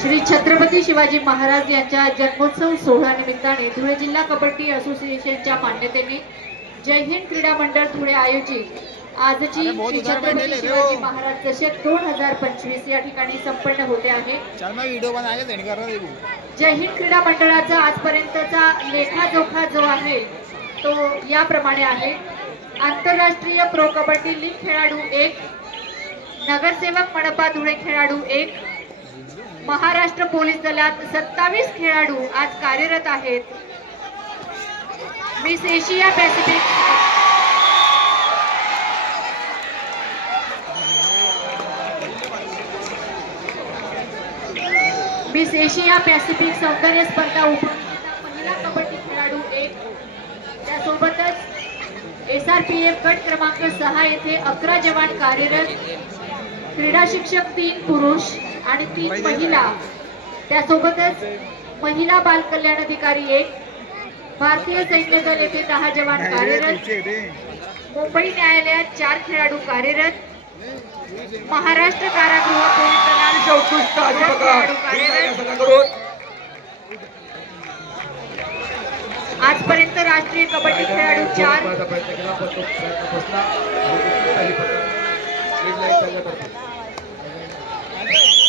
श्री छत्रपती शिवाजी महाराज यांच्या जन्मोत्सव सोहळ्या निमित्ताने धुळे जिल्हा कबड्डी असोसिएशनच्या मान्यतेने जय हिंद क्रीडा मंडळ धुळे आयोजित आजची श्री छत्रपती शिवाजी महाराज चषक 2025 या ठिकाणी संपन्न होते आहे। जय हिंद क्रीडा मंडळाचा आजपर्यंतचा लेखाजोखा जो आहे तो याप्रमाणे आहे। आंतरराष्ट्रीय प्रो कबड्डी लीग खेळाडू 1, नगरसेवक मनपा धुळे खेळाडू 1, महाराष्ट्र पोलीस दलात 27 खेळाडू आज कार्यरत आहेत। मिस एशिया पॅसिफिक सौंदर्य स्पर्धा महिला कबड्डी खेळाडू 1, त्यासोबतच SRPF गट क्रमांक 6 येथे 11 जवान कार्यरत, क्रीडा शिक्षक 3 पुरुष आणि 3 महिला, त्यासोबतच महिला बाल कल्याण अधिकारी 1, भारतीय सैन्य दल येथे 10 जवान कार्यरत, मुंबई न्यायालयात 4 खेळाडू कार्यरत, महाराष्ट्र कारागृह पोलीस दलात खेळाडू कार्यरत। आजपर्यंत राष्ट्रीय कबड्डी खेळाडू 4,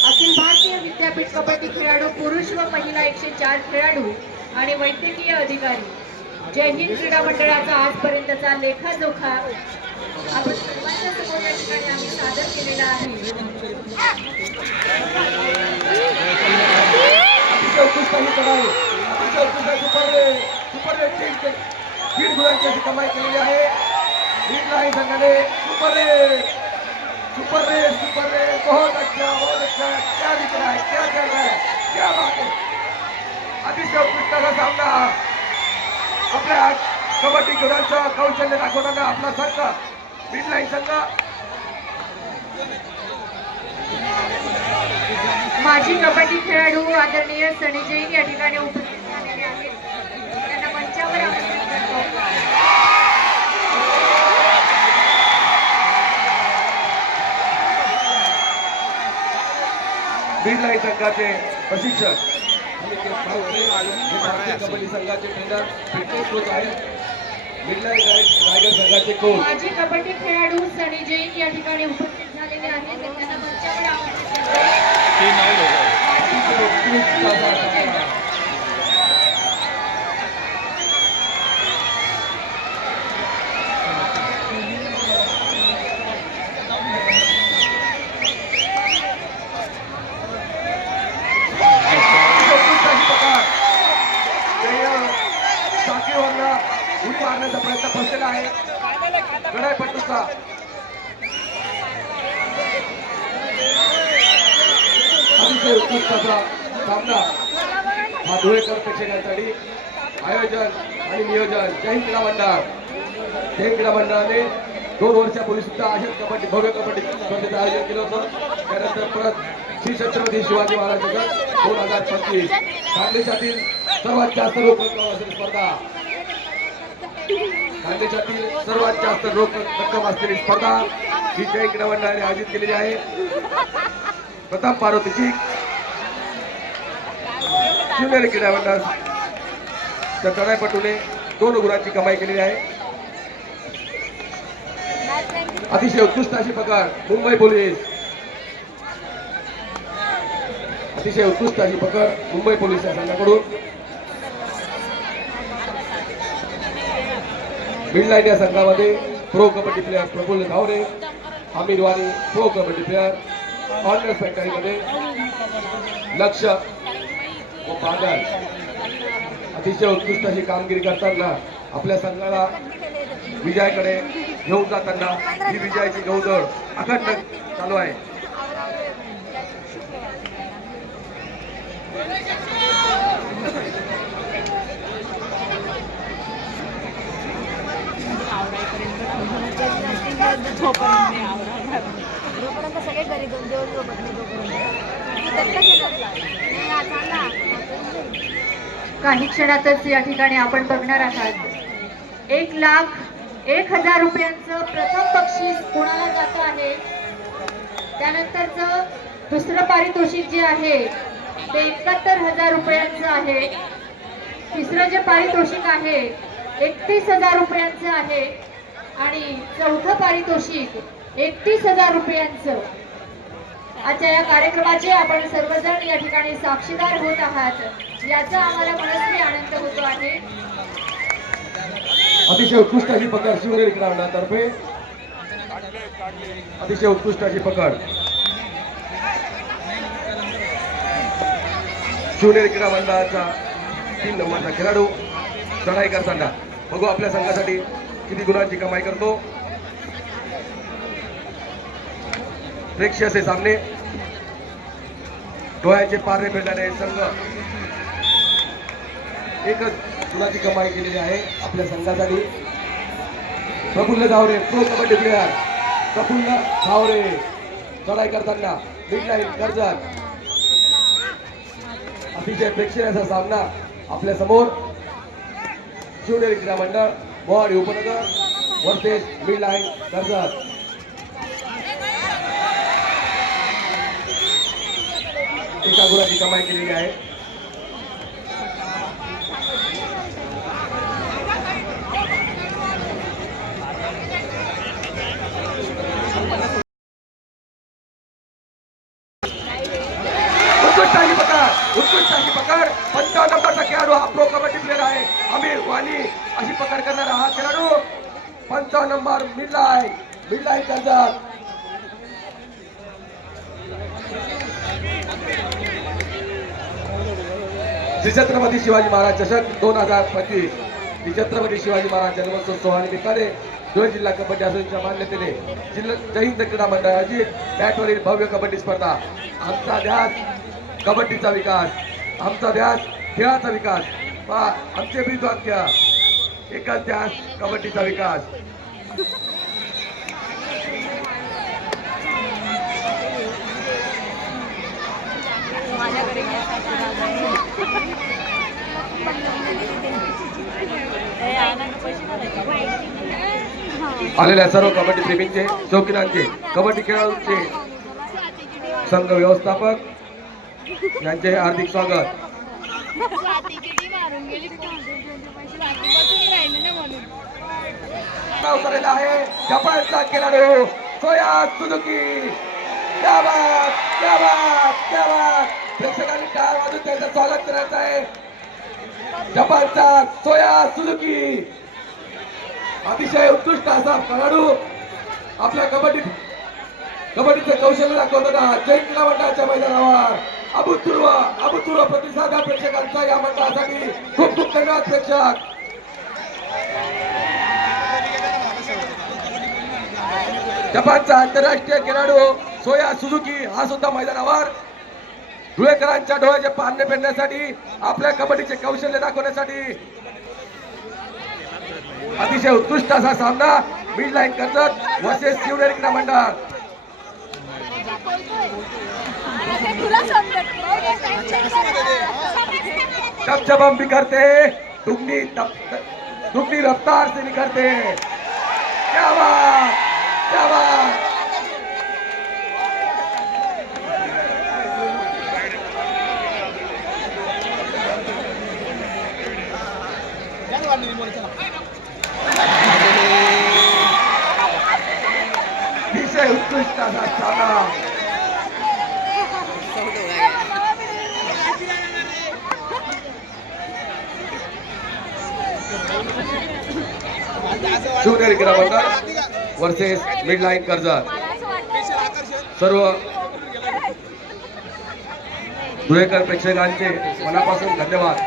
अखिल भारतीय विद्यापीठ कबड्डी खेळाडू पुरुष व महिला 104 खेळाडू आणि वैद्यकीय अधिकारी। जय हिंद क्रीडा मंडळाचा आजपर्यंतचा लेखाजोखा आपण सर्वांच्या समोर या ठिकाणी आम्ही सादर केलेला आहे। कमाई केलेली आहे। संघाने सुपर रेट बहुत अच्छा क्या दिख रहा है, क्या चल रहा है, क्या बात है। अतिशय उत्कृष्ट असा सामना आपल्या कबड्डी खेळाचा कौशल्य दाखवणारा आपला संघ मिडलाईन संघ। माजी कबड्डी खेळाडू आदरणीय सनी जैन या ठिकाणी उपस्थित झालेले आहेत। त्यांना मंचावर आमंत्रित करतो। मिडलाईन संघाचे प्रशिक्षक भारतीय कबड्डी संघाचे ट्रेनर फिटनेस कोच आहेत। मिडलाईन रायगड संघाचे कोच माजी कबड्डी खेळाडू सनी जैन या ठिकाणी उपस्थित झालेले आहेत। त्यांना मंचावर आमंत्रित करतो। उडी मारण्याचा प्रयत्न फसलेला आहे गडायपट्टूचा। अतिशय उत्कृष्ट असा सामना हा धुळेकर प्रेक्षकांसाठी आयोजन आणि नियोजन जय हिंद क्रीडा मंडळ। जय हिंद क्रीडा मंडळाने 2 वर्षापूर्वी सुद्धा अशाच कबड्डी भव्य कबड्डी स्पर्धेचं आयोजन केलं होतं। त्यानंतर परत श्री छत्रपती शिवाजी महाराज 2025 खानदेशातील सर्वात जास्त रोख रक्कम स्पर्धा खानदेशातील सर्वात जास्त रोख रक्कम असलेली स्पर्धा ही जय क्रीडा मंडळाने आयोजित केलेली आहे। प्रथम पारितोषिक ज्युनियर क्रीडा मंडळ त्या गडायपट्टूने 2 गुणांची कमाई केलेली आहे। अतिशय उत्कृष्ट अशी पकड मुंबई पोलीस, अतिशय उत्कृष्ट अशी पकड मुंबई पोलीस या संघाकडून। मिडलाईन या संघामध्ये प्रो कबड्डी प्लेयर प्रफुल्ल धावरे, आमिर वाणी प्रो कबड्डी प्लेयर, ऑनर्स फॅक्टरीमध्ये लक्ष व बादल अतिशय उत्कृष्ट अशी कामगिरी करताना आपल्या संघाला विजयाकडे घेऊन जाताना ही विजयाची गौदळ अखंड चालू आहे। सगळे घरी 2 दिवस झोपत काही क्षणातच या ठिकाणी आपण बघणार आहात 1,01,000 रुपयांचं प्रथम बक्षीस कोणाला जात आहे। त्यानंतरचं दुसरं पारितोषिक जे आहे ते 71,000 रुपयांचं आहे. तिसरं जे पारितोषिक आहे 31,000 रुपयांचं आहे आणि चौथं पारितोषिक 31,000 रुपयांचं. आजच्या या कार्यक्रमाचे आपण सर्वजण या ठिकाणी साक्षीदार होत आहात याचा आम्हाला मनस्वी आनंद होतो आहे. अतिशय उत्कृष्ट अशी पकड शिवनेरी क्रीडा मंडळातर्फे, अतिशय उत्कृष्ट अशी पकड शिवनेरी क्रीडा मंडळाचा 3 नंबरचा खेळाडू चढाई करताना. बघू आपल्या संघासाठी किती गुणांची कमाई करतो. प्रेक्षणीय असे सामने, डोळ्याचे पारणे फेडणारे संघ एकच गुणाची कमाई केलेली आहे आपल्या संघासाठी. प्रफुल्ल धावरे प्रो कबड्डी प्लेयर प्रफुल्ल धावरे चढाई करताना मिडलाईन कर्जत. अतिशय प्रेक्षणीय असा सामना आपल्या समोर. शिवनेरी क्रीडा मंडळ मोहाडी उपनगर वर्सेस मिडलाईन कर्जत. एका गुणाची कमाई केलेली आहे. उत्कृष्ट अशी पकड 55 नंबरचा खेळाडू हा प्रो कबड्डी प्लेयर आहे आमिर वाणी. अशी पकड करणारा हा खेळाडू 55 नंबर मिडलाईन कर्जत. श्री छत्रपती शिवाजी महाराज चषक 2025 श्री छत्रपती शिवाजी महाराज जन्मोत्सव सोहळ्यानिमित्ताने धुळे जिल्हा कबड्डी असोसिएशनच्या मान्यतेने जय हिंद क्रीडा मंडळाची बॅटवरील भव्य कबड्डी स्पर्धा. आमचा ध्यास कबड्डीचा विकास, आमचा ध्यास खेळाचा विकास. आमचे ब्रीदवाक्य एकच ध्यास कबड्डीचा विकास. आलेल्या सर्व कबड्डी प्रेमींचे, शौकीनांचे, कबड्डी खेळाडूंचे, संघ व्यवस्थापक यांचे हार्दिक स्वागत. उतरलेला आहे जपानचा खेळाडू सोया सुझुकी. क्या बात, क्या बात, क्या बात. प्रेक्षकांनी टाळ वाजून त्यांचं स्वागत करायचं आहे. जपानचा सोया सुझुकी अतिशय उत्कृष्ट असा खेळाडू आपल्या कबड्डीचे कौशल्य दाखवताना जय क्रीडा मंडळाच्या मैदानावर अभूतपूर्व प्रतिसाद प्रेक्षकांचा या मंडळासाठी खूप खूप धन्यवाद प्रेक्षक. जपानचा आंतरराष्ट्रीय खेळाडू सोया सुझुकी हा सुद्धा मैदानावर धुळेकरांच्या डोळ्याचे पारणे फेडण्यासाठी, आपल्या कबड्डीचे कौशल्य दाखवण्यासाठी. अतिशय उत्कृष्ट असा सामना मिडलाईन कर्जत वर्सेस शिवनेरी क्रीडा मंडळ. चमचम बिखरते, दुगनी रफ्तार से निकलते. क्या बात, क्या बात. अतिशय उत्कृष्ट असा सामना. शिवनेरी क्रीडा मंडळ वर्सेस मिडलाईन कर्जत. सर्व धुळेकर प्रेक्षकांचे मनापासून धन्यवाद.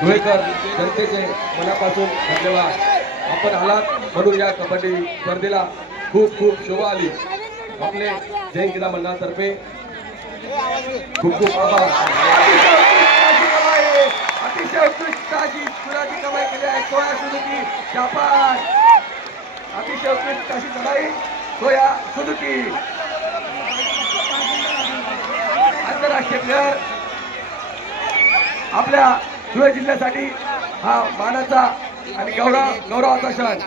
धुळेकर जनतेचे मनापासून धन्यवाद. आपण आलात म्हणून या कबड्डी स्पर्धेला खूप खूप शोभा आली. आपले जय क्रीडा मंडळातर्फे खूप खूप आभार. अतिशय उत्कृष्ट अशी गुणाची कमाई केली आहे सोया सुझुकी जपान. अतिशय उत्कृष्ट अशी चढाई सोया सुझुकी आंतरराष्ट्रीय प्लेयर. आपल्या धुळे जिल्ह्यासाठी हा मानाचा आणि गौरवाचा क्षण.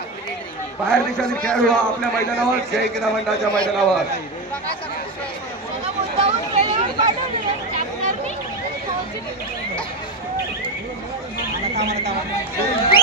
बाहेर देशातील खेळाडू हा आपल्या मैदानावर जय क्रीडा मंडळाच्या मैदानावर. आता